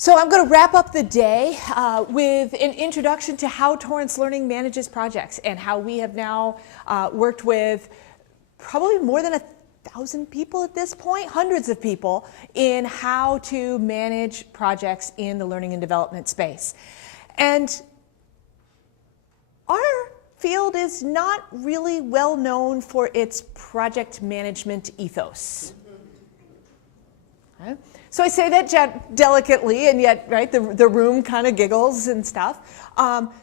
So I'm going to wrap up the day with an introduction to how TorranceLearning manages projects and how we have now worked with probably more than 1,000 people at this point, hundreds of people, in how to manage projects in the learning and development space. And our field is not really well known for its project management ethos. Okay? So I say that delicately, and yet, right, the room kind of giggles and stuff.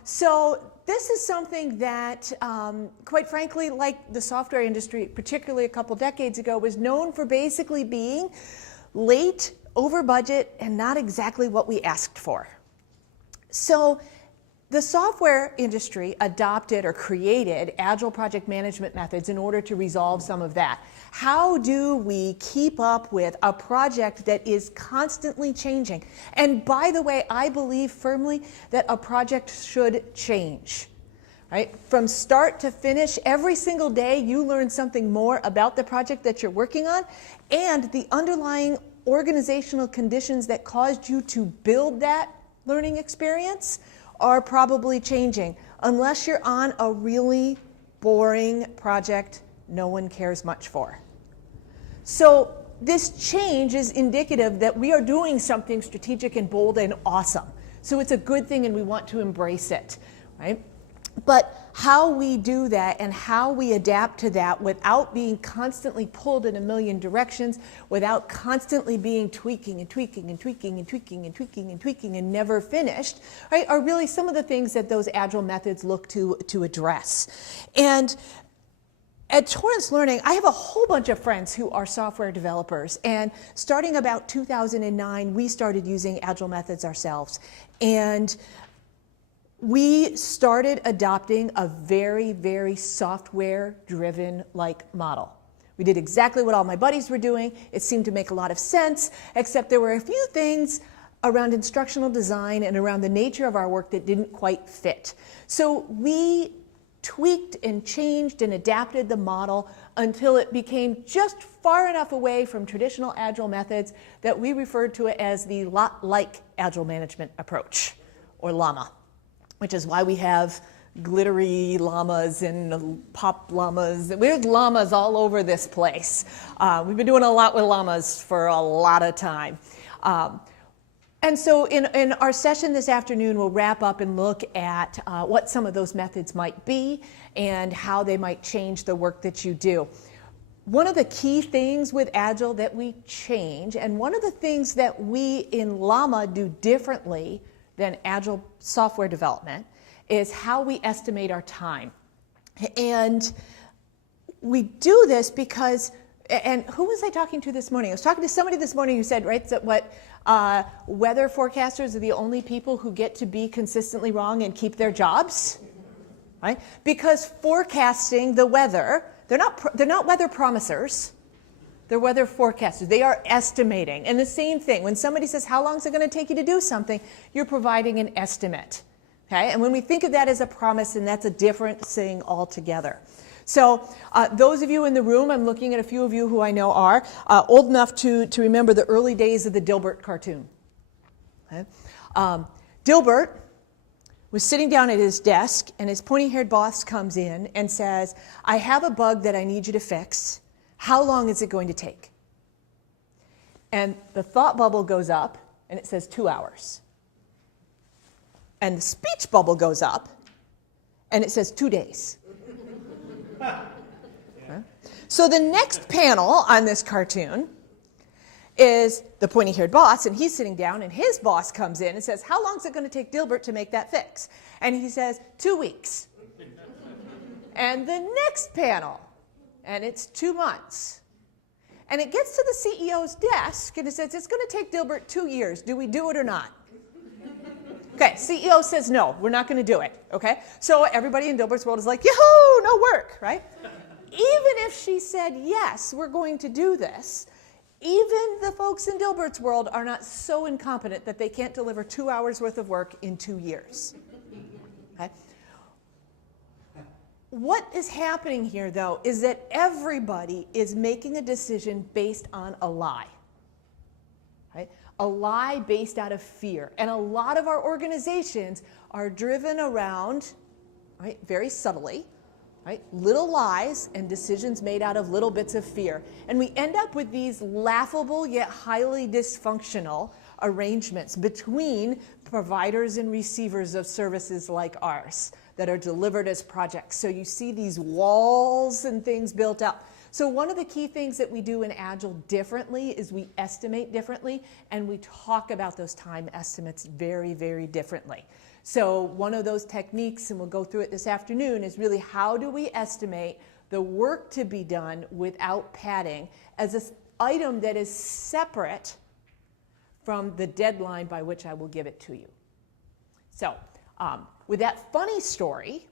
So this is something that, quite frankly, like the software industry, particularly a couple decades ago, was known for basically being late, over budget, and not exactly what we asked for. So the software industry adopted or created agile project management methods in order to resolve some of that. How do we keep up with a project that is constantly changing? And by the way, I believe firmly that a project should change. Right? From start to finish, every single day you learn something more about the project that you're working on and the underlying organizational conditions that caused you to build that learning experience are probably changing, unless you're on a really boring project no one cares much for. So this change is indicative that we are doing something strategic and bold and awesome. So it's a good thing and we want to embrace it, right? But how we do that and how we adapt to that without being constantly pulled in a million directions, without constantly being tweaking and tweaking and tweaking and tweaking and tweaking and tweaking and never finished, right, are really some of the things that those agile methods look to address. And at TorranceLearning, I have a whole bunch of friends who are software developers, and starting about 2009, we started using agile methods ourselves. And we started adopting a very, very software-driven like model. We did exactly what all my buddies were doing. It seemed to make a lot of sense, except there were a few things around instructional design and around the nature of our work that didn't quite fit. So we tweaked and changed and adapted the model until it became just far enough away from traditional agile methods that we referred to it as the Like Agile Management Approach, or LLAMA. Which is why we have glittery llamas and pop llamas. There's llamas all over this place. We've been doing a lot with llamas for a lot of time. And so in our session this afternoon, we'll wrap up and look at what some of those methods might be and how they might change the work that you do. One of the key things with Agile that we change, and one of the things that we in LLAMA do differently than Agile software development, is how we estimate our time. And we do this because, and who was I talking to this morning? I was talking to somebody this morning who said, right, that what weather forecasters are the only people who get to be consistently wrong and keep their jobs, right? Because forecasting the weather, they're not weather promisers. They're weather forecasters. They are estimating. And the same thing, when somebody says, how long is it going to take you to do something, you're providing an estimate. Okay? And when we think of that as a promise, then that's a different thing altogether. So those of you in the room, I'm looking at a few of you who I know are old enough to remember the early days of the Dilbert cartoon. Okay? Dilbert was sitting down at his desk, and his pointy-haired boss comes in and says, I have a bug that I need you to fix. How long is it going to take? And the thought bubble goes up, and it says 2 hours. And the speech bubble goes up, and it says 2 days. Okay. So the next panel on this cartoon is the pointy-haired boss, and he's sitting down, and his boss comes in and says, how long is it going to take Dilbert to make that fix? And he says, 2 weeks. And the next panel, and it's 2 months. And it gets to the CEO's desk, and it says, it's going to take Dilbert 2 years. Do we do it or not? Okay, CEO says, no, we're not going to do it, okay? So everybody in Dilbert's world is like, yahoo, no work, right? Even if she said, yes, we're going to do this, even the folks in Dilbert's world are not so incompetent that they can't deliver 2 hours worth of work in 2 years, okay? What is happening here, though, is that everybody is making a decision based on a lie. Right? A lie based out of fear. And a lot of our organizations are driven around, right, very subtly, right, little lies and decisions made out of little bits of fear. And we end up with these laughable yet highly dysfunctional arrangements between providers and receivers of services like ours that are delivered as projects. So you see these walls and things built up. So one of the key things that we do in Agile differently is we estimate differently, and we talk about those time estimates very, very differently. So one of those techniques, and we'll go through it this afternoon, is really how do we estimate the work to be done without padding as an item that is separate from the deadline by which I will give it to you. So with that funny story,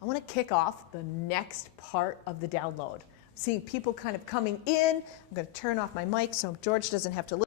I want to kick off the next part of the download. I'm seeing people kind of coming in. I'm going to turn off my mic so George doesn't have to listen.